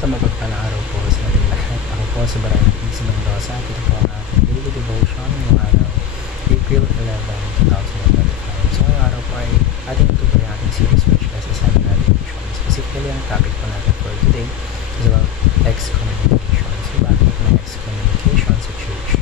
Sa mapagpalang araw po sa ating lahat. Ako po si Brian P. Mendoza. Ito po ang ating daily devotion ngayong araw, April 11, 2025. So ngayong araw po ay ating tutuloy ang ating series which is a seminar devotion. Specifically, ang topic po natin for today is about excommunication. So bakit may excommunication sa church?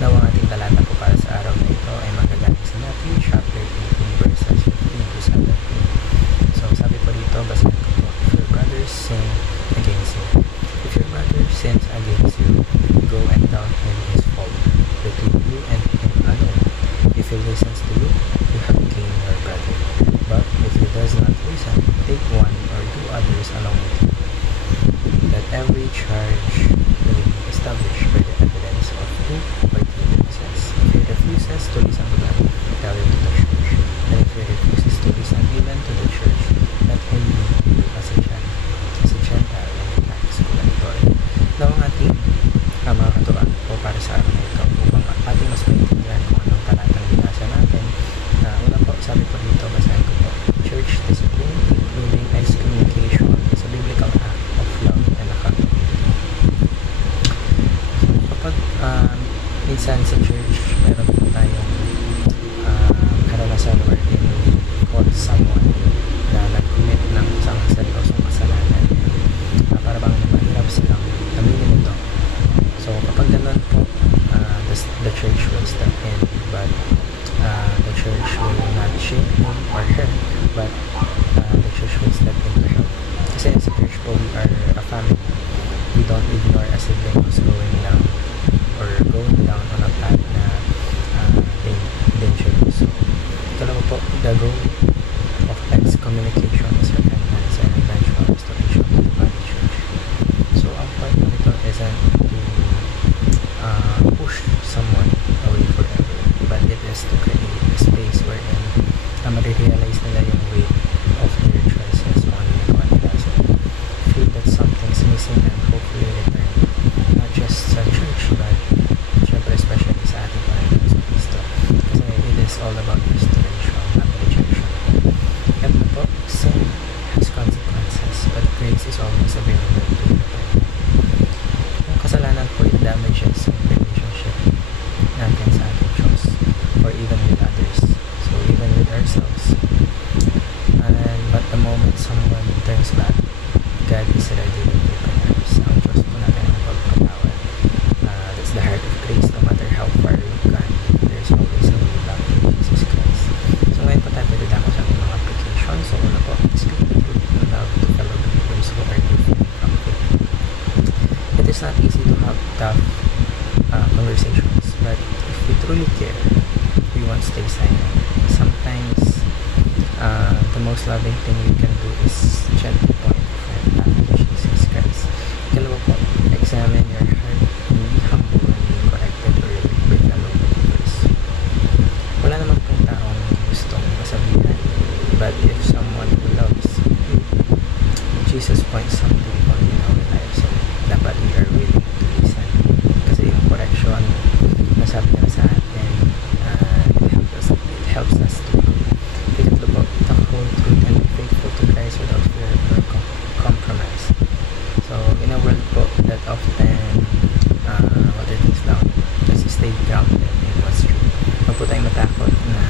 Now, ang ating talata po para sa araw na ito ay magagaling sa Matthew chapter 18 verses 15 to 17. So sabi po dito, basahin ko po, if your brothers sin against you, if your brother sins against you, go and tell him his fault between you and him alone. If he listens to you, you have gained your brother. But if he does not listen, take one or two others along with you, that every charge may be established by the evidence of two or three witnesses. If he refuses to listen to them, tell it to the church. And if he refuses to listen even to the church, let him be to you as a Gentile and a tax collector. Now, ang ating mga katuan po para sa araw na ito upang ating mas maintindihan kung anong talatang binasa natin. Una po, sabi po dito, basahin ko po, church discipline, including excommunication, is a biblical act of love and accountability. Kapag minsan sa church, meron po tayong karanasan wherein we call someone na nag-commit ng isang seryosong kasalanan. Para bang mahirap silang aminin ito. So kapag ganun po, the church will step in, but the church will not shame him or her, but the church will step in to help. Kasi sa church po, we are a family. We don't ignore a sibling who's going down or going down on a path na dangerous. So, ikalawa po, the goal of excommunication is repentance and eventual restoration of the body church. So, ang point ng ito isn't to push someone away forever, but it is to create a space wherein ma-realize nila yung weight of their choices kung ano nagawa nila. So, feel that something's missing and hopefully return, not just sa church, but syempre especially sa ating Panginoon sa Kristo. Kasi it is all about restoration, not rejection. At na po, sin has consequences, but grace is always available to repent. Yung kasalanan po, it damages ang relationship natin sa ating Diyos, or even with others, so even with ourselves. But the moment someone turns back, God is ready to open arms. Ang Diyos po natin ang pagpatawad. That's the heart of grace. No matter how far you've gone, there's always a way back to Jesus Christ. So ngayon po tayo pwede dako sa ating mga application. So una po, speak the truth in love to fellow believers who are different from faith. It is not easy to have tough conversations, but if we truly care, we won't stay silent. Sometimes the most loving thing we can do is gently point a friend back to Jesus Christ. Ikalawa po, examine your heart and be humble when being corrected or rebuked by fellow believers. Wala naman pong taong gustong masabihan, but if someone who loves you, Jesus points something on in our lives, so dapat we are willing to listen. Kasi yung correction na sabi nila sa atin, it helps us to grow. Ikatlo po, talk whole truth and be faithful to Christ without fear or compromise. So in a world po that often water things down, just stay grounded in what's true. Huwag po tayong matakot na